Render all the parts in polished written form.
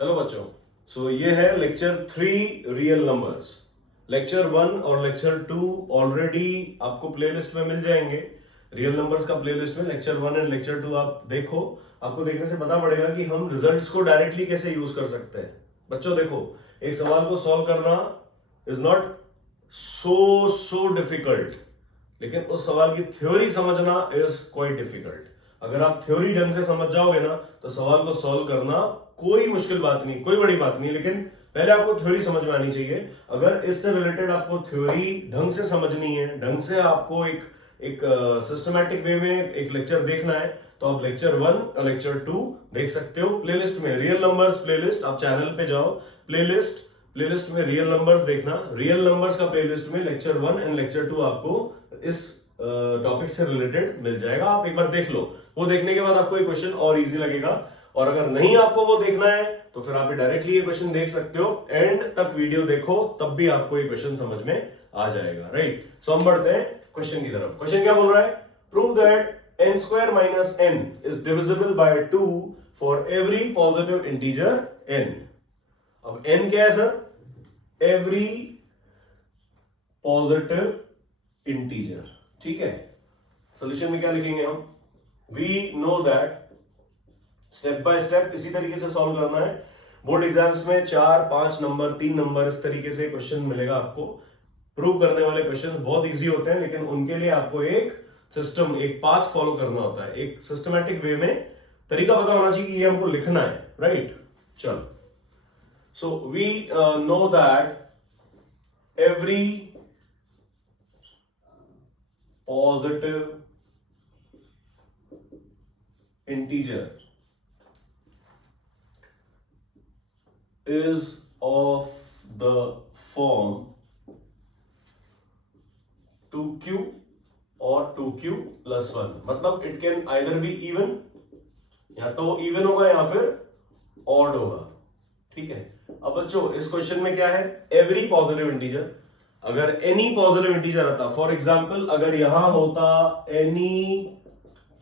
Hello बच्चों। ये है लेक्चर 3 रियल नंबर्स। लेक्चर 1 और लेक्चर 2 ऑलरेडी आपको प्लेलिस्ट में मिल जाएंगे। रियल नंबर्स का प्लेलिस्ट में लेक्चर 1 एंड लेक्चर 2 आप देखो। आपको देखने से पता पड़ेगा कि हम रिजल्ट्स को डायरेक्टली कैसे यूज कर सकते हैं। बच्चों देखो, एक सवाल को सॉल्व करना इज नॉट सो डिफिकल्ट, लेकिन उस सवाल की थ्योरी समझना इज क्वाइट डिफिकल्ट। अगर आप थ्योरी ढंग से समझ जाओगे ना तो सवाल को सॉल्व करना कोई मुश्किल बात नहीं, कोई बड़ी बात नहीं, लेकिन पहले आपको थ्योरी समझ में आनी चाहिए। अगर इससे रिलेटेड आपको थ्योरी ढंग से समझनी है, ढंग से आपको एक सिस्टमैटिक वे में एक लेक्चर देखना है, तो आप लेक्चर 1 और लेक्चर 2 देख सकते हो प्लेलिस्ट में। रियल नंबर्स प्लेलिस्ट, आप चैनल पे जाओ, प्लेलिस्ट में रियल नंबर्स देखना। रियल नंबर्स का प्लेलिस्ट में लेक्चर 1 एंड लेक्चर 2 आपको इस टॉपिक से रिलेटेड मिल जाएगा। आप एक बार देख लो, वो देखने के बाद आपको ये क्वेश्चन और इजी लगेगा। और अगर नहीं आपको वो देखना है तो फिर आप डायरेक्टली ये क्वेश्चन देख सकते हो, एंड तक वीडियो देखो, तब भी आपको ये क्वेश्चन समझ में आ जाएगा। राइट, सो हम बढ़ते हैं क्वेश्चन की तरफ। क्वेश्चन क्या बोल रहा है? Prove that n square minus n is divisible by 2 for every positive integer n। अब n क्या है सर? every positive integer। ठीक है, सोल्यूशन में क्या लिखेंगे हम? We know that step by step इसी तरीके से सॉल्व करना है। बोर्ड एग्जाम्स में 4, 5 नंबर, 3 नंबर इस तरीके से क्वेश्चन मिलेगा आपको। प्रूव करने वाले क्वेश्चंस बहुत इजी होते हैं, लेकिन उनके लिए आपको एक सिस्टम, एक पाथ फॉलो करना होता है, एक सिस्टमैटिक वे में तरीका पता होना चाहिए कि ये हमको लिखना है। राइट, चलो, so we know that every positive integer is of the form 2q or 2q plus 1। मतलब it can either be even, या तो even होगा या फिर odd होगा। ठीक है, अब बच्चों इस क्वेश्चन में क्या है? Every positive integer. अगर एनी पॉजिटिव इंटीजर आता, फॉर एग्जाम्पल अगर यहां होता एनी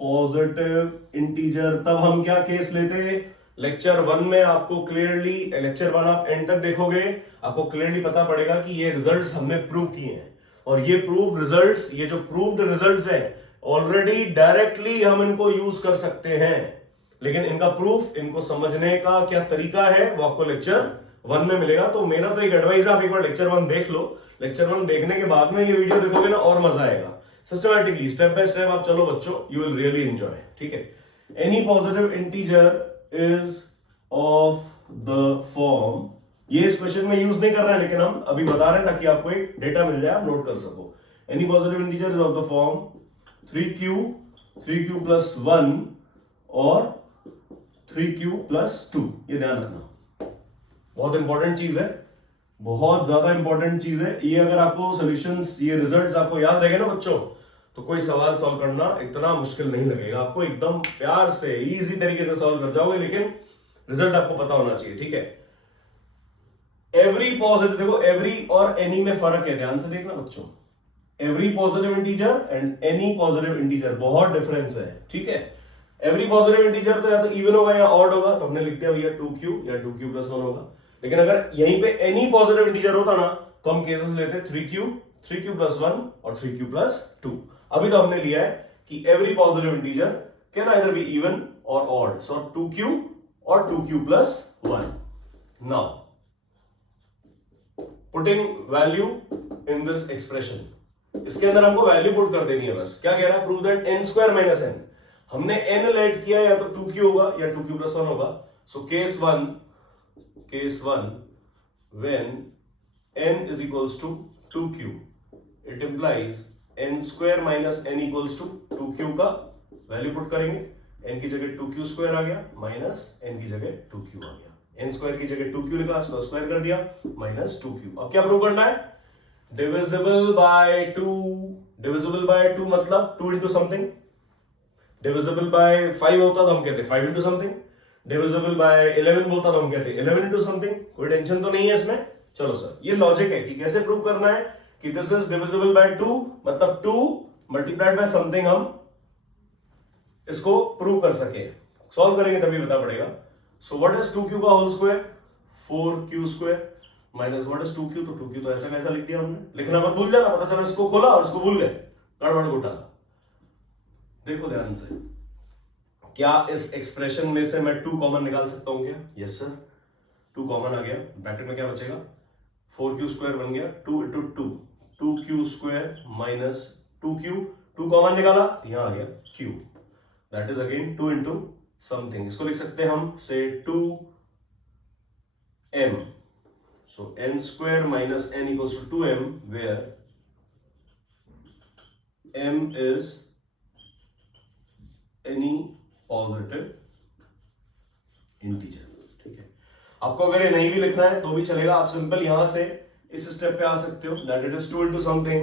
पॉजिटिव इंटीजर, तब हम क्या केस लेते? लेक्चर 1 में आपको क्लियरली, लेक्चर 1 आप एंड तक देखोगे, आपको क्लियरली पता पड़ेगा कि ये रिजल्ट्स हमने प्रूव किए हैं, और ये प्रूव रिजल्ट्स, ये जो प्रूव्ड रिजल्ट्स हैं, ऑलरेडी डायरेक्टली हम इनको यूज कर सकते हैं। लेकिन इनका प्रूफ, इनको समझने का क्या तरीका है, वो आपको लेक्चर 1 में मिलेगा। तो मेरा तो एक एडवाइस है, आप एक बार लेक्चर 1 देख लो। लेक्चर 1 देखने के बाद में ये वीडियो देखोगे ना, और मजा आएगा। सिस्टमैटिकली स्टेप बाय स्टेप आप चलो बच्चों, यू विल रियली एंजॉय। ठीक है, any positive integer is of the form, ये इस क्वेश्चन में यूज नहीं कर रहे हैं, लेकिन हम अभी बता रहे हैं ताकि आपको एक डेटा मिल जाए, आप नोट कर सको। Any positive integer is of the form 3q plus 1 और 3q प्लस 2। ये ध्यान रखना, बहुत इंपॉर्टेंट चीज है, बहुत ज्यादा इंपॉर्टेंट चीज है ये। अगर आपको सॉल्यूशंस, ये रिजल्ट्स आपको याद रहेंगे ना बच्चों, तो कोई सवाल सॉल्व करना इतना मुश्किल नहीं लगेगा आपको। एकदम प्यार से इजी तरीके से सॉल्व कर जाओगे, लेकिन रिजल्ट आपको पता होना चाहिए। ठीक है, एवरी पॉजिटिव, देखो एवरी और एनी में फर्क है, ध्यान से देखना बच्चों। Every positive integer and any positive integer, बहुत डिफरेंस है। ठीक है, एवरी पॉजिटिव इंटीजर तो या तो इवन होगा या ऑड होगा, तो हमने लिख दिया भैया 2q या 2q प्लस 1 होगा। लेकिन अगर यहीं पे एनी पॉजिटिव इंटीजर होता ना, तो हम केसेस लेते 3q प्लस 1 और 3q प्लस 2। अभी तो हमने लिया है कि every positive integer can either be even और ऑड, सो 2q और 2q plus 1। Now putting value in this expression, इसके अंदर हमको वैल्यू पुट कर देनी है बस। क्या कह रहा है? Prove that n square minus n, हमने n लेट किया, या तो 2q होगा या 2q प्लस 1 होगा। सो case 1 when n is equals to 2q, it implies n square minus n equals to 2q का वैल्यू पुट करेंगे। n की जगह 2q स्क्वायर आ गया, माइनस n की जगह 2q आ गया। n स्क्वायर की जगह 2q लिखा, उसको स्क्वायर कर दिया, माइनस 2q। अब क्या प्रूव करना है? Divisible by 2। डिविजिबल बाय 2 मतलब 2 इंटू समथिंग। डिविजिबल बाय 5 होता तो हम कहते 5 इंटू समथिंग। डिविजिबल बाय 11 बोलता तो हम कहते 11 इंटू समथिंग। कोई टेंशन तो नहीं है इसमें। चलो सर, ये लॉजिक है कि कैसे प्रूव करना है कि दिस इज डिविजिबल बाय 2, मतलब 2 मल्टीप्लाइड बाय समथिंग, हम इसको प्रूव कर सके। सॉल्व करेंगे तभी बता पड़ेगा। सो व्हाट इज 2q का whole square? 4q square minus what is 2q, तो 2q तो ऐसा कैसा लिख दिया हमने, लिखना मत भूल जाना, पता चला इसको खोला और इसको भूल गए, गड़बड़ घोटाला। देखो ध्यान से, क्या इस एक्सप्रेशन में से मैं 2 कॉमन निकाल सकता हूं क्या? यस सर, 2 कॉमन आ गया, ब्रैकेट में क्या बचेगा? 4q स्क्वायर बन गया, 2 into 2, 2q square minus 2q, 2 common निकाला, यहां आ गया q, that is again 2 into something, इसको लिख सकते हैं हम से 2m, so n square minus n equals to 2m, where m is any positive integer। ठीक है, आपको अगर ये नहीं भी लिखना है तो भी चलेगा, आप सिंपल यहां से इस स्टेप पे आ सकते हो, that it is 2 into something,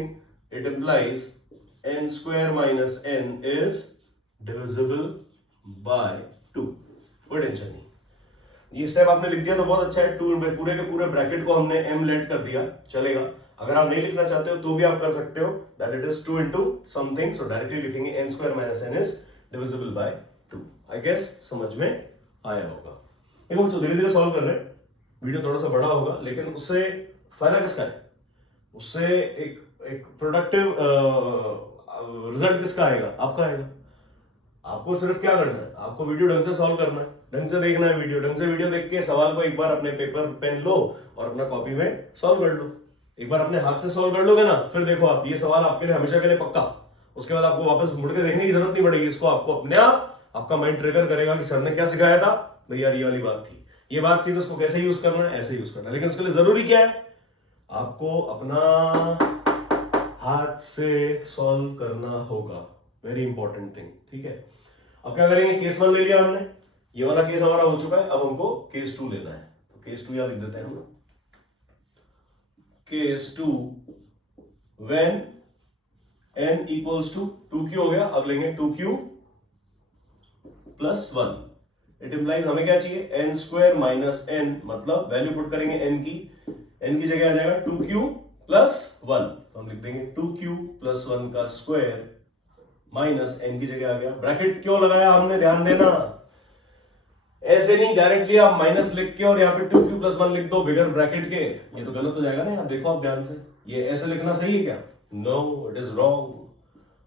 it implies n square minus n is divisible by 2। कोई टेंशन नहीं, ये स्टेप आपने लिख दिया तो बहुत अच्छा है, 2 पूरे के पूरे ब्रैकेट को हमने m लेट कर दिया, चलेगा। अगर आप नहीं लिखना चाहते हो तो भी आप कर सकते हो, that it is 2 into something, so directly लिखेंगे n square minus n is divisible by 2। I guess समझ में आया होगा। देखो बच्चों, धीरे धीरे सॉल्व कर रहे हैं, वीडियो थोड़ा सा बड़ा होगा, लेकिन उससे फायदा किसका है? उससे एक प्रोडक्टिव रिजल्ट किसका आएगा? आपका आएगा। आपको सिर्फ क्या करना है, आपको वीडियो ढंग से सॉल्व करना है, ढंग से देखना है वीडियो, ढंग से वीडियो देख के सवाल को एक बार अपने पेपर पेन लो और अपना कॉपी में सॉल्व कर लो। एक बार अपने हाथ से सॉल्व कर लोगे ना, फिर देखो आप, ये सवाल आपके लिए हमेशा के लिए पक्का। उसके बाद आपको वापस मुड़ के देखने की जरूरत नहीं पड़ेगी, इसको आपको अपने आप आपका माइंड ट्रिगर करेगा कि सर ने क्या सिखाया था, भैया ये वाली बात थी, ये बात थी, तो उसको कैसे यूज करना है, ऐसे यूज करना है। लेकिन उसके लिए जरूरी क्या है? आपको अपना हाथ से सॉल्व करना होगा, वेरी इंपॉर्टेंट थिंग। ठीक है, अब क्या करेंगे, केस 1 ले लिया हमने, ये वाला केस हमारा हो चुका है, अब हमको केस 2 लेना है, तो केस 2 यहां लिख देते हैं हम। Case 2 when n equals to 2q हो गया, अब लेंगे 2q प्लस 1, इट इंप्लाइज हमें क्या चाहिए, n स्क्वायर माइनस n, मतलब वैल्यू पुट करेंगे n की जगह आ जाएगा 2q प्लस 1, तो हम लिख देंगे 2q प्लस 1 का स्क्वायर माइनस n की जगह आ गया। ब्रैकेट क्यों लगाया हमने, ध्यान देना, ऐसे नहीं डायरेक्टली आप माइनस लिख के और यहाँ पे 2q प्लस 1 लिख दो बिगर ब्रैकेट के, ये तो गलत हो जाएगा ना यार। देखो आप ध्यान से, ये ऐसे लिखना सही है क्या? No, it is wrong.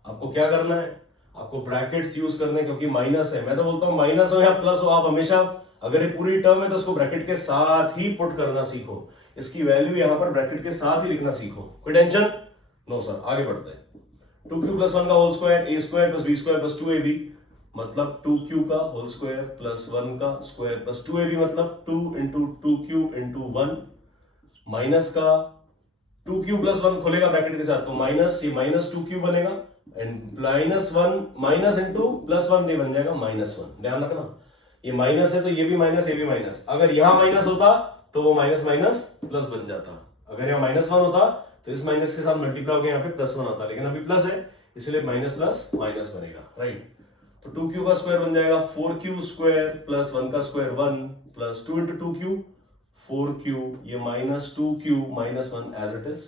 आपको क्या करना है, आपको ब्रैकेट्स यूज करने, क्योंकि माइनस है। मैं तो बोलता हूं माइनस हो या प्लस हो, आप हमेशा, अगर ये पूरी टर्म है तो उसको ब्रैकेट के साथ ही पुट करना सीखो, इसकी वैल्यू यहां पर ब्रैकेट के साथ ही लिखना सीखो। कोई टेंशन नो सर, आगे बढ़ते हैं। 2q प्लस 1 का whole square, a square plus b square plus 2ab, मतलब 2q का होल स्क्वायर प्लस 1 का स्क्वायर प्लस 2ab, मतलब 2 इंटू 2q इंटू 1, माइनस का 2q प्लस 1 खोलेगा ब्रैकेट के साथ, तो माइनस, ये माइनस 2q बनेगा, and minus 1 minus into plus 1 ये बन जाएगा माइनस 1। ध्यान रखना, ये माइनस है तो ये भी माइनस, ये भी माइनस। अगर यहां माइनस होता तो वो माइनस माइनस प्लस बन जाता, अगर यहाँ माइनस 1 होता तो इस माइनस के साथ मल्टीप्लाई होकर यहाँ पे प्लस 1 आता, लेकिन अभी प्लस है इसलिए माइनस प्लस माइनस बनेगा, राइट। तो 2q का स्क्वायर बन जाएगा 4q स्क्वायर प्लस 1 का square 1 plus 2 into 2q 4q, ये minus 2q minus 1 as it is.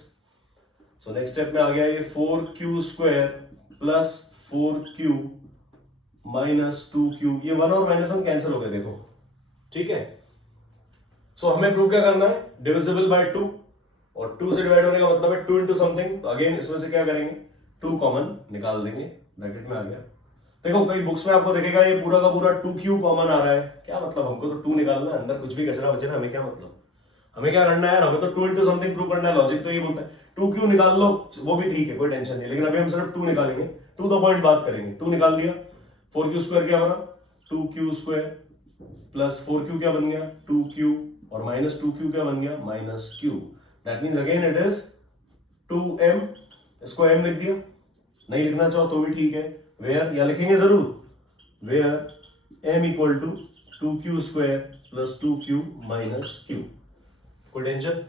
So next step में आ गया ये 4q square plus 4q minus 2q, ये 1 और माइनस 1 कैंसिल हो गए, देखो, ठीक है। सो हमें प्रूव क्या करना है, डिविजिबल बाय 2, और 2 से डिवाइड होने का मतलब है 2 इंटू समथिंग, तो अगेन इसमें से क्या करेंगे, 2 कॉमन निकाल देंगे, ब्रैकेट में आ गया। देखो कई बुक्स में आपको देखेगा ये पूरा का पूरा 2q कॉमन आ रहा है, क्या मतलब, हमको तो 2 निकालना है, अंदर कुछ भी कचरा बचे ना, हमें क्या मतलब, हमें क्या करना है, हमें तो 2 इंटू समथिंग प्रूव करना है, लॉजिक तो ये बोलता है 2q निकाल लो, वो भी ठीक है, कोई टेंशन नहीं, लेकिन अभी हम सिर्फ 2 निकालेंगे, टू द पॉइंट बात करेंगे। 2 निकाल दिया, 4q स्क्वायर क्या बना, 2q स्क्वायर प्लस 4q क्या बन गया 2q, और माइनस 2q क्या बन गया minus q, that means again it is 2m, इसको m लिख दिया, नहीं लिखना चाहो तो भी ठीक है, वेयर, या लिखेंगे जरूर, where m equal to 2q square plus 2q minus q। कोई टेंशन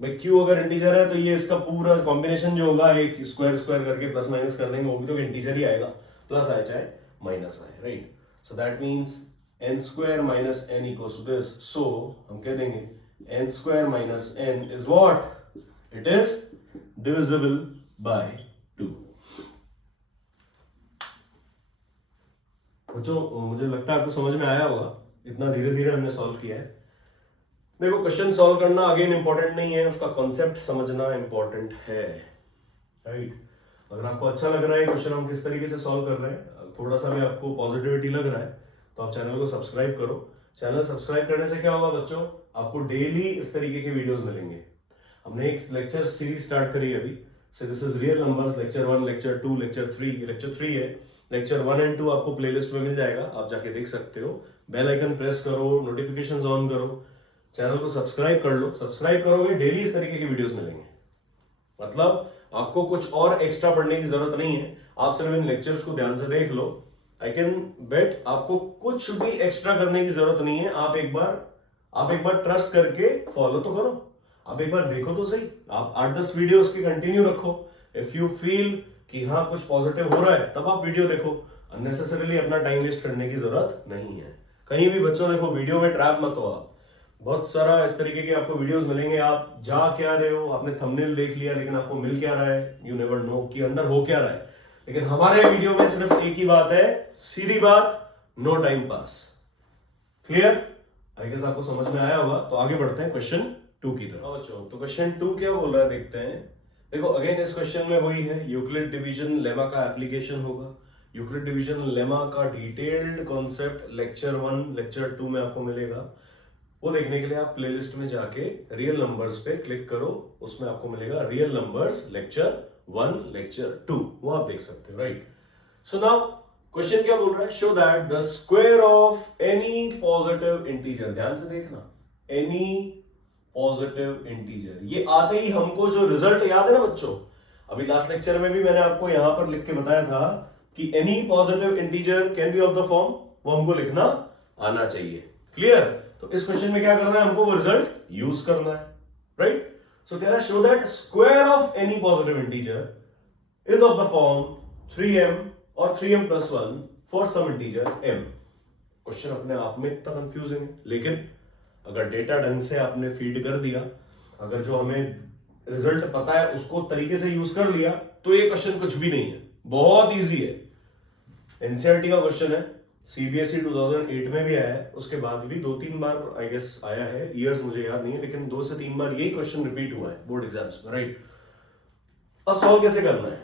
भाई, q अगर इंटीजर है तो ये इसका पूरा कॉम्बिनेशन जो होगा, एक स्क्वायर स्क्वायर करके प्लस माइनस कर लेंगे, वो भी तो इंटीजर ही आएगा, प्लस आए चाहे माइनस आए, right. So that means n square minus n equals to this, so हम कह देंगे n square minus n is what, it is divisible by 2। बच्चों मुझे लगता है आपको समझ में आया होगा, इतना धीरे धीरे हमने सॉल्व किया है। देखो क्वेश्चन सॉल्व करना अगेन इंपॉर्टेंट नहीं है, उसका कॉन्सेप्ट समझना इंपॉर्टेंट है, राइट। अगर आपको अच्छा लग रहा है क्वेश्चन हम किस तरीके से सॉल्व कर रहे हैं, थोड़ा सा भी आपको पॉजिटिविटी लग रहा है, तो आप चैनल को सब्सक्राइब करो। चैनल सब्सक्राइब करने से क्या होगा बच्चों, आपको डेली इस तरीके के वीडियोस मिलेंगे। हमने एक लेक्चर सीरीज स्टार्ट करी अभी, so this is real numbers, lecture 1, lecture 2, lecture 3, lecture 3 है। लेक्चर 1 एंड 2 आपको प्लेलिस्ट में मिल जाएगा, आप जाके देख सकते हो। बेल आइकन प्रेस करो, नोटिफिकेशंस ऑन करो, चैनल को सब्सक्राइब कर लो। सब्सक्राइब करोगे डेली इस तरीके के वीडियोस मिलेंगे। मतलब आपको कुछ और एक्स्ट्रा पढ़ने की जरूरत नहीं है, आप सिर्फ इन लेक्चर्स को ध्यान से देख लो। आई कैन बेट आपको कुछ भी एक्स्ट्रा करने की जरूरत नहीं है। आप एक बार ट्रस्ट करके फॉलो तो करो, आप एक बार देखो तो सही। आप 8-10 वीडियोस के कंटिन्यू रखो। इफ यू फील कि हाँ कुछ पॉजिटिव हो रहा है तब आप वीडियो देखो। अननेसेसरीली अपना टाइम वेस्ट करने की जरूरत नहीं है। कहीं भी बच्चों देखो वीडियो में ट्रैप मत हो आप। बहुत सारा इस तरीके के आपको वीडियोस मिलेंगे, आप जा क्या रहे हो, आपने थंबनेल देख लिया लेकिन आपको मिल क्या रहा है, यू नेवर नो कि अंदर हो क्या रहा है। लेकिन हमारे वीडियो में सिर्फ एक ही बात है, सीधी बात, no time pass. Clear? I guess आपको समझ में आया होगा। तो आगे बढ़ते हैं क्वेश्चन 2 की तरफ। बच्चों तो क्वेश्चन 2 क्या बोल रहा है देखते हैं। देखो अगेन इस क्वेश्चन में वही है, यूक्लिड डिवीजन लेमा का एप्लीकेशन होगा। यूक्लिड डिवीजन लेमा का डिटेल्ड कॉन्सेप्ट लेक्चर 1, लेक्चर 2 में आपको मिलेगा। वो देखने के लिए आप प्लेलिस्ट में जाके रियल नंबर्स पे क्लिक करो, उसमें आपको मिलेगा रियल नंबर्स लेक्चर 1, लेक्चर 2, वो आप देख सकते हो, राइट। सो नाउ क्वेश्चन क्या बोल रहा है, show that the square of any positive integer, ध्यान से देखना, एनी पॉजिटिव इंटीजर। ये आते ही हमको जो रिजल्ट याद है ना बच्चों, अभी लास्ट लेक्चर में भी मैंने आपको यहां पर लिख के बताया था कि any positive integer can be of the form, वो हमको लिखना आना चाहिए। क्लियर? तो इस क्वेश्चन में क्या करना है, हमको वो रिजल्ट यूज करना है, राइट। सो कह रहा है show that square of any positive integer is of the form 3m और 3m plus 1 for some integer m। Question अपने आप में इतना कंफ्यूजिंग है, लेकिन अगर डेटा ढंग से आपने फीड कर दिया, अगर जो हमें रिजल्ट पता है उसको तरीके से यूज कर लिया, तो ये क्वेश्चन कुछ भी नहीं है, बहुत इजी है। एनसीईआरटी का क्वेश्चन है, सीबीएसई 2008 में भी आया है, उसके बाद भी 2-3 बार आई गेस आया है, ईयर्स मुझे याद नहीं है, लेकिन 2 से 3 बार यही क्वेश्चन रिपीट हुआ है बोर्ड एग्जाम्स में, राइट। अब सॉल्व कैसे करना है?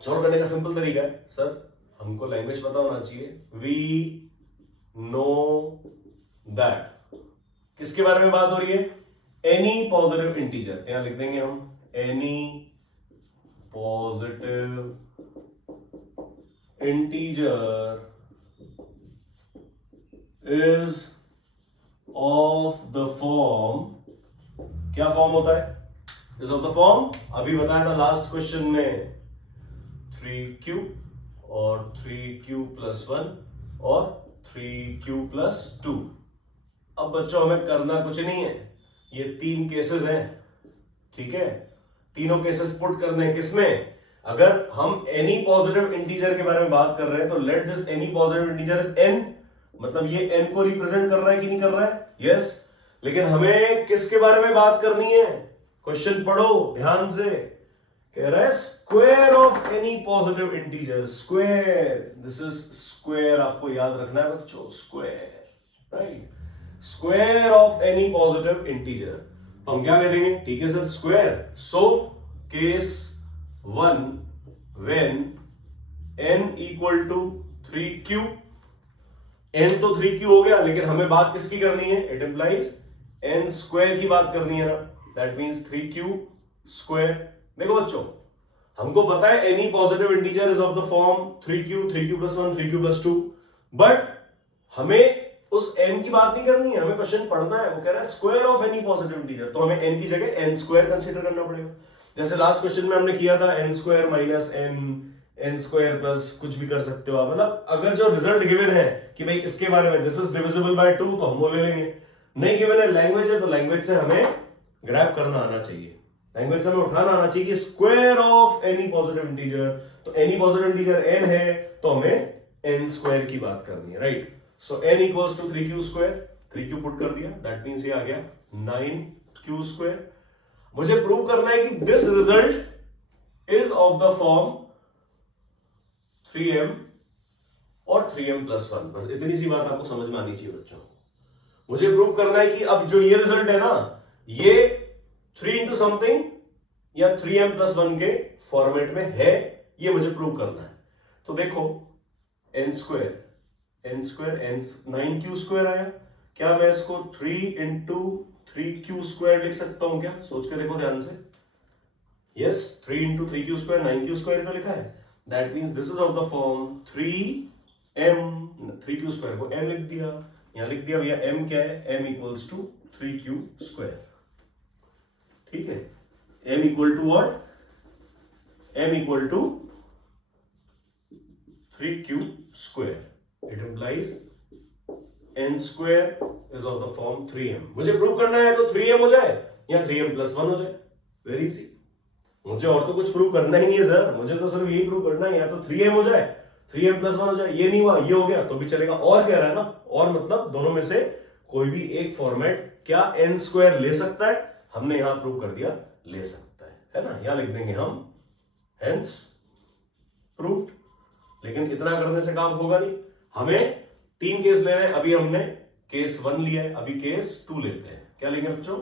सॉल्व करने का सिंपल तरीका है, सर हमको लैंग्वेज पता होना चाहिए। वी नो दैट, किसके बारे में बात हो रही है, एनी पॉजिटिव इंटीजर। यहां लिख देंगे हम any positive integer is of the form, क्या फॉर्म होता है, is of the form, अभी बताया था लास्ट क्वेश्चन में 3q और 3q plus 1 और 3q plus 2। अब बच्चों हमें करना कुछ नहीं है, ये 3 केसेस हैं, ठीक है, तीनों केसेस पुट करने हैं किसमें, अगर हम एनी पॉजिटिव इंटीजर के बारे में बात कर रहे हैं तो let this any positive integer is n, मतलब ये n को रिप्रेजेंट कर रहा है कि नहीं कर रहा है, यस। लेकिन हमें किसके बारे में बात करनी है, क्वेश्चन पढ़ो ध्यान से, कह रहा है square of any positive integer, square, this is square, आपको याद रखना है बच्चों, square, right, square of any positive integer. तो हम क्या कह देंगे, ठीक है sir, square, so case 1 when n equal to 3q, n तो 3q हो गया, लेकिन हमें बात किसकी करनी है, इट इंप्लाइज n स्क्वायर की बात करनी है ना, दैट मींस 3q स्क्वायर। देखो बच्चों हमको पता है any positive integer is of the form 3q, 3q plus 1, 3q plus 2, but हमें उस n की बात नहीं करनी है, हमें क्वेश्चन पढ़ना है, वो कह रहा है square of any positive integer, तो हमें n की जगह n स्क्वायर कंसीडर करना पड़ेगा। जैसे लास्ट क्वेश्चन में हमने किया था n square minus n square plus कुछ भी कर सकते हो आप, मतलब अगर जो रिजल्ट गिवन है कि भाई इसके बारे में दिस इज डिविजिबल बाय 2 तो हम वो ले लेंगे, नहीं गिवन है लैंग्वेज है तो लैंग्वेज से हमें ग्रैब करना आना चाहिए, लैंग्वेज से हमें उठाना आना चाहिए कि square of any positive integer, तो एनी पॉजिटिव इंटीजर n है तो हमें n स्क्वायर की बात करनी है, right. So n equals to 3q square, 3q put कर दिया, दैट मींस ये आ गया 9q स्क्वायर। मुझे प्रूव करना है कि this result is of the form 3m और 3m+1। बस इतनी सी बात आपको समझ में आनी चाहिए बच्चों। मुझे प्रूव करना है कि अब जो ये रिजल्ट है ना, ये 3 इंटू समथिंग या 3m+1 के फॉर्मेट में है, ये मुझे प्रूव करना है। तो देखो n स्क्वायर 9q² आया। क्या मैं इसको 3 इंटू 3q² लिख सकता हूं क्या? सोच के देखो ध्यान से। यस, 3 इंटू 3q² 9q² ही तो लिखा है। That means this is of the form 3q² को m लिख दिया, यहां लिख दिया भैया m क्या है, m इक्वल्स टू 3q²। ठीक है, m equal to what, m equal to 3q²। It implies n square is of the form 3m। मुझे प्रूव करना है तो 3m हो जाए या 3m+1 हो जाए, वेरी इजी। मुझे और तो कुछ प्रूव करना ही नहीं है सर, मुझे तो सिर्फ यही प्रूव करना है, या तो 3m हो जाए 3m+1 हो जाए। ये नहीं हुआ, ये हो गया तो भी चलेगा। और कह रहा है ना, और मतलब दोनों में से कोई भी एक फॉर्मेट क्या n² ले सकता है? हमने यहां प्रूव कर दिया ले सकता है ना। यहां लिख देंगे हम हेंस प्रूव्ड। लेकिन इतना करने से काम होगा नहीं, हमें 3 केस ले रहे हैं। अभी हमने केस 1 लिया है, अभी केस 2 लेते हैं। क्या लेंगे बच्चों?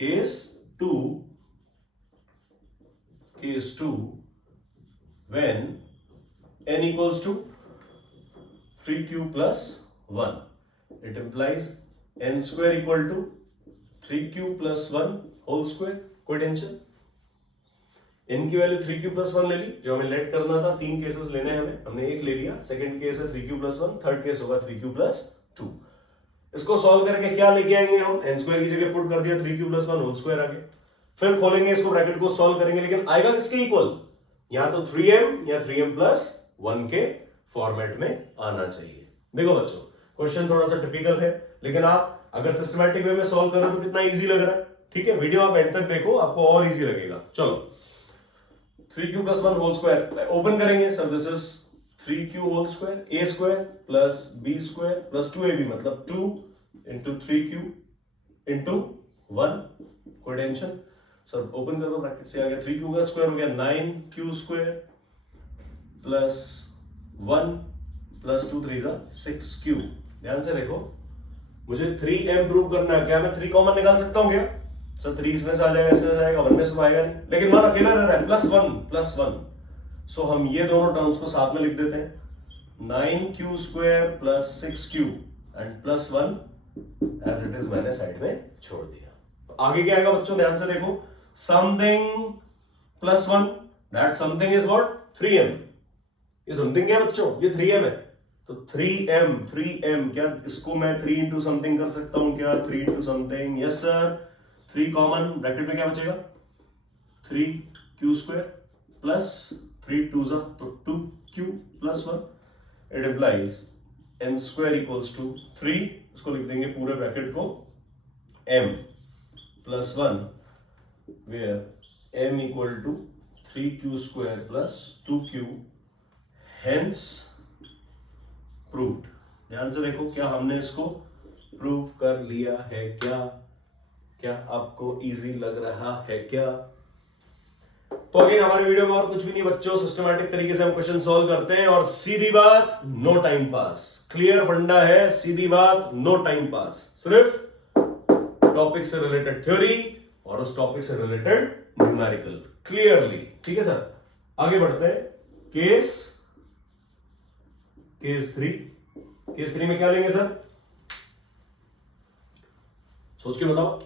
Case 2 when n equals to 3q+1, it implies n² equal to 3q+1 whole square। कोई टेंशन? n की वैल्यू 3q+1 ले ली, जो हमें लेट करना था। 3 केसेस लेने हैं हमें, हमने एक ले लिया। सेकंड केस है 3q+1, थर्ड केस होगा 3q+2। इसको सॉल्व करके क्या लेके आएंगे हम? n² की जगह पुट कर दिया 3q+1 होल स्क्वायर आगे। फिर खोलेंगे इसको, ब्रैकेट को सॉल्व करेंगे, लेकिन आएगा किसके इक्वल? या तो 3m या 3m+1 के फॉर्मेट में आना चाहिए। देखो बच्चों, क्वेश्चन थोड़ा सा टिपिकल है, लेकिन आप अगर सिस्टमैटिक वे में सॉल्व करो तो कितना इजी लग रहा है। ठीक है, वीडियो आप एंड तक देखो, आपको और इजी लगेगा। चलो 3q+1 होल स्क्वायर ओपन करेंगे। Sir this is 3q whole square, a² plus b² plus 2ab, मतलब 2 इंटू 3q इंटू 1। कोई टेंशन? सर ओपन कर दो, ब्रैकेट से आ गया 3q का स्क्वायर हो गया 9q² प्लस 1 प्लस 2 3 6q। ध्यान से देखो, मुझे 3m प्रूव करना है। क्या मैं 3 कॉमन निकाल सकता हूं क्या? सर 3 इसमें से आ जाएगा, इसमें से आएगा, 1 में से आएगा नहीं। लेकिन 1 अकेला रह रहा है, +1। सो हम ये दोनों टर्म्स को साथ में लिख देते हैं, 9q² plus 6q and +1 as it is मैंने साइड में छोड़ दिया। आगे क्या आएगा बच्चों? ध्यान से देखो, something +1, that something is what? 3m। ये something क्या है बच्चों? ये 3m है। तो 3m, क्या इसको मैं 3 इंटू समथिंग कर सकता हूं क्या? 3 into something, yes sir. 3 common, bracket में क्या बचेगा? 3q² प्लस 3 2 तो 2q+1। It implies n² equals to 3, इसको लिख देंगे पूरे ब्रैकेट को m+1, where m equal to 3q² plus 2q, hence proved। ध्यान से देखो, क्या हमने इसको प्रूव कर लिया है? क्या आपको इजी लग रहा है क्या? तो अगेन हमारे वीडियो में और कुछ भी नहीं बच्चों, सिस्टमैटिक तरीके से हम क्वेश्चन सॉल्व करते हैं, और सीधी बात, नो टाइम पास। क्लियर फंडा है, सीधी बात, नो टाइम पास। सिर्फ टॉपिक से रिलेटेड थ्योरी और उस टॉपिक से रिलेटेड न्यूमेरिकल क्लियरली। ठीक है सर, आगे बढ़ते हैं। केस 3 में क्या लेंगे सर? सोच के बताओ।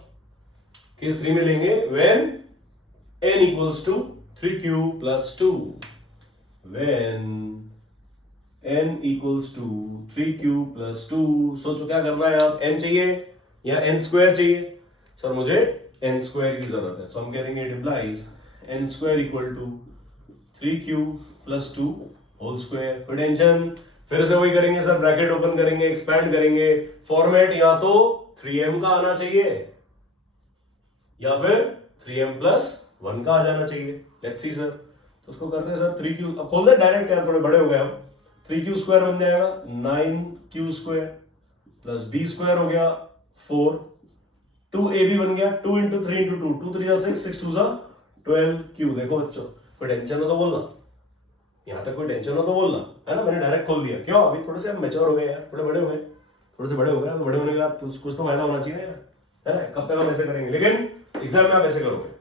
केस 3 में लेंगे when n equals to 3q+2, when n equals to 3q+2। सोचो क्या करना है आप? n चाहिए या n² चाहिए? सर मुझे n² की जरूरत है, सो हम कह देंगे it implies n² equal to 3q+2 whole square. कोई टेंशन? फिर से वही करेंगे सर, ब्रैकेट ओपन करेंगे, एक्सपैंड करेंगे। फॉर्मेट या तो 3m का आना चाहिए या फिर 3m+1 का आ जाना चाहिए। लेट्स सी सर, तो उसको करते हैं सर 3q, अब खोल दे डायरेक्ट यार, थोड़े बड़े हो गए हम। 3q² बन जाएगा 9q² प्लस b² हो गया 4, 2ab बन गया 2 इंटू 3 इंटू 2, 2 3 6, 6 2 12q। देखो बच्चों, कोई टेंशन हो तो बोलना, यहां तक कोई टेंशन हो तो बोलना। है ना, मैंने डायरेक्ट खोल दिया। क्यों? अभी थोड़े से हम मैच्योर हो गए यार, थोड़े बड़े हो गए, थोड़े से बड़े हो गए, तो बड़े होने के बाद कुछ तो फायदा होना चाहिए ना, है ना। कब तक हम ऐसे करेंगे, लेकिन एग्जाम में आप ऐसे करोगे,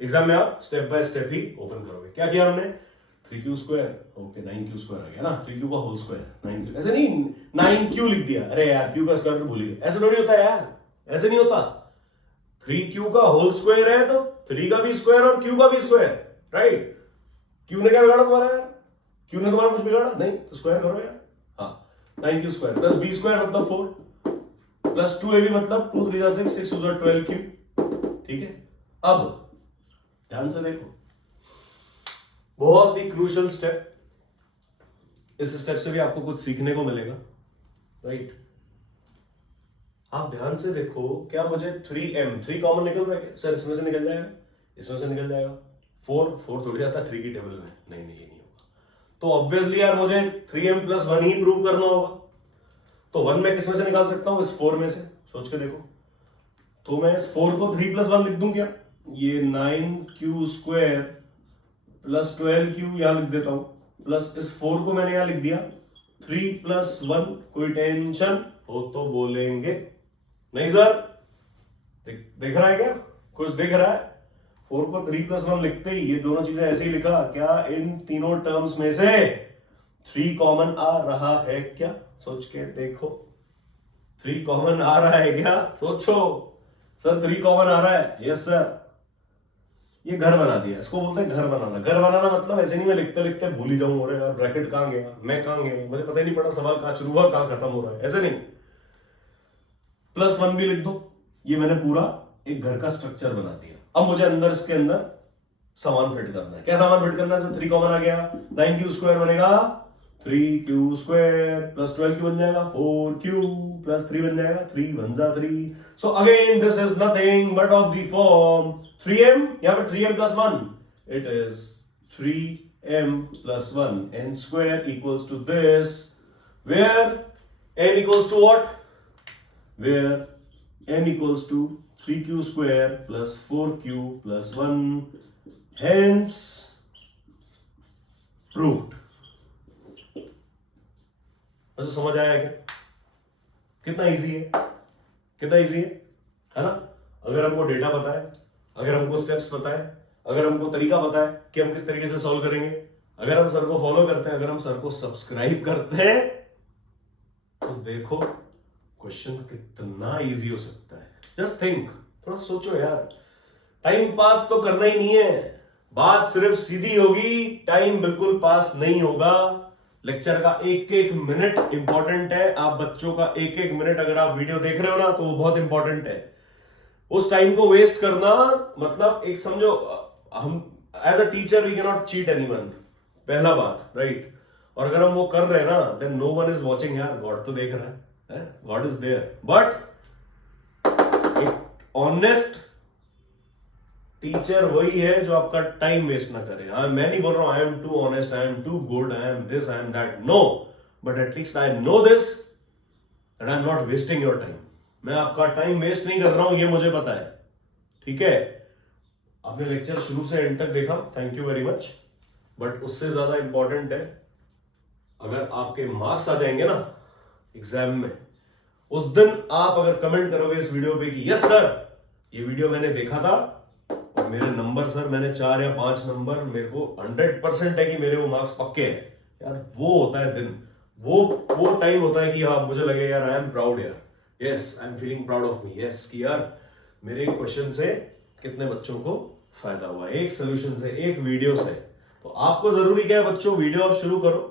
एग्जाम में आप step by step he open करोगे। क्या किया हमने, 3q square, okay 9q square आ गया ना, 3q का होल स्क्वायर 9q, ऐसे नहीं 9q लिख दिया, अरे यार q का स्क्वायर तो भूल गए, ऐसे थोड़ी होता है यार, ऐसे नहीं होता। 3q का होल स्क्वायर है तो 3 का भी स्क्वायर और q का भी स्क्वायर, राइट। q ने क्या बिगाड़ा तुम्हारा यार, q ने तुम्हारा कुछ बिगाड़ा नहीं, तो स्क्वायर करो यार। हाँ, 9q square plus b square मतलब 4 प्लस 2ab मतलब 2 3 6 6 12q, ठीक है। अब ध्यान से देखो, बहुत ही क्रूशियल स्टेप, इस स्टेप से भी आपको कुछ सीखने को मिलेगा, राइट। आप ध्यान से देखो, क्या मुझे 3 कॉमन निकल रहा है सर, इसमें से निकल जाएगा, इसमें से निकल जाएगा, 4 थोड़ी आता है 3 की टेबल में, नहीं ये नहीं होगा। तो ऑब्वियसली यार मुझे 3m + 1 ही प्रूव करना होगा, तो 1 मैं किसमें से निकाल सकता हूं, इस 4 में से, सोच के देखो। तो मैं इस 4 को 3 + 1 लिख दूं क्या, ये 9q स्क्वायर प्लस 12q यहां लिख देता हूं, प्लस इस 4 को मैंने यहां लिख दिया, 3 + 1, कोई टेंशन हो तो बोलेंगे नहीं सर, दिख रहा है क्या, कुछ दिख रहा है। 4 को 3 + 1 लिखते ही ये दोनों चीजें ऐसे ही लिखा, क्या इन तीनों टर्म्स में से 3 कॉमन आ रहा है क्या, सोच के देखो, 3 कॉमन आ रहा है क्या, सोचो। सर 3 कॉमन आ रहा है, यस सर। ये घर बना दिया, इसको बोलते हैं घर बनाना। घर बनाना मतलब ऐसे नहीं मैं लिखते लिखते भूल ही जाऊं, अरे यार ब्रैकेट कहां गया, मैं कहां गया, मुझे पता ही नहीं पड़ा सवाल कहां शुरू हुआ कहां खत्म हो रहा है, ऐसे नहीं। +1 भी लिख दो, ये मैंने पूरा एक घर का स्ट्रक्चर बना दिया। अब मुझे अंदर इसके अंदर सामान फिट करना है। क्या सामान फिट करना है, 3 कॉमन आ गया, 9q स्क्वायर बनेगा 3q स्क्वायर प्लस 12q बन जाएगा 4q प्लस 3 बन जाएगा 3 1 जा 3। So again this is nothing but of the form 3m, या फिर 3m + 1, it is 3m + 1 n square equals to this, where n equals to what, where m equals to 3q square plus 4q plus 1, hence proved। तो समझ आया क्या, कितना easy है, कितना easy है ना। अगर हमको डेटा पता है, अगर हमको स्टेप्स पता है, अगर हमको तरीका पता है कि हम किस तरीके से सॉल्व करेंगे, अगर हम सर को फॉलो करते हैं, अगर हम सर को सब्सक्राइब करते हैं, तो देखो क्वेश्चन कितना इजी हो सकता है। जस्ट थिंक, थोड़ा सोचो यार, टाइम पास तो करना ही नहीं है, बात सिर्फ सीधी होगी, टाइम बिल्कुल पास नहीं होगा। लेक्चर का एक एक मिनट इंपॉर्टेंट है, आप बच्चों का एक एक मिनट अगर आप वीडियो देख रहे हो ना, तो वो बहुत इंपॉर्टेंट है। उस टाइम को वेस्ट करना मतलब एक समझो, हम as a teacher we cannot cheat anyone, पहला बात, राइट। और अगर हम वो कर रहे हैं ना, then no one is watching यार, गॉड तो देख रहा है, गॉड इज देयर। बट एक ऑनेस्ट टीचर वही है जो आपका टाइम वेस्ट ना करे। मैं नहीं बोल रहा हूं I am too honest, I am too good, I am this, I am that, no, but at least I know this that I am not wasting your time. मैं आपका टाइम वेस्ट नहीं कर रहा हूं, ये मुझे पता है, ठीक है। आपने लेक्चर शुरू से एंड तक देखा, thank you very much. But उससे ज्यादा इंपॉर्टेंट है, अगर आपके मार्क्स आ जाएंगे ना एग्जाम में, उस दिन आप अगर कमेंट करोगे इस वीडियो पे कि यस सर ये वीडियो मैंने देखा था और मेरे नंबर सर मैंने 4 या 5 नंबर, मेरे को 100% है कि मेरे वो मार्क्स पक्के हैं यार, वो होता है दिन, वो टाइम होता है कि हाँ मुझे लगे यार आई एम प्राउड यार, yes I am feeling proud of me, yes कि यार मेरे एक क्वेश्चन से कितने बच्चों को फायदा हुआ, एक सोल्यूशन से, एक वीडियो से। तो आपको जरूरी क्या है बच्चों, वीडियो आप शुरू करो,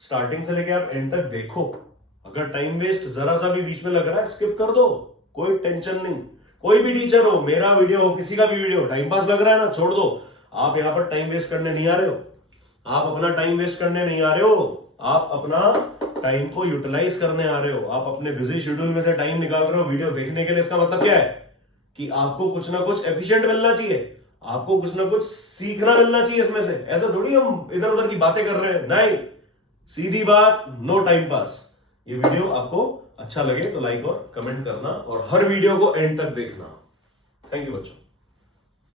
स्टार्टिंग से लेके आप एंड तक देखो। अगर टाइम वेस्ट जरा सा भी बीच में लग रहा है, स्किप कर दो, कोई टेंशन नहीं। कोई भी टीचर हो, मेरा वीडियो हो, किसी का भी वीडियो, टाइम पास लग रहा है ना, छोड़ दो। आप यहां पर टाइम वेस्ट करने नहीं आ रहे हो, आप अपना टाइम वेस्ट करने नहीं आ रहे हो, आप अपना टाइम को यूटिलाइज करने आ रहे हो। आप अपने बिजी शेड्यूल में से टाइम निकाल रहे हो वीडियो देखने के लिए। इसका मतलब क्या है कि आपको कुछ ना कुछ एफिशिएंट मिलना चाहिए, आपको कुछ ना कुछ सीखना मिलना चाहिए इसमें से। ऐसा थोड़ी हम इधर उधर की बातें कर रहे हैं, नहीं, सीधी बात, नो टाइम पास। ये वीडियो आपको अच्छा लगे तो लाइक और कमेंट करना, और हर वीडियो को एंड तक देखना। थैंक यू बच्चों।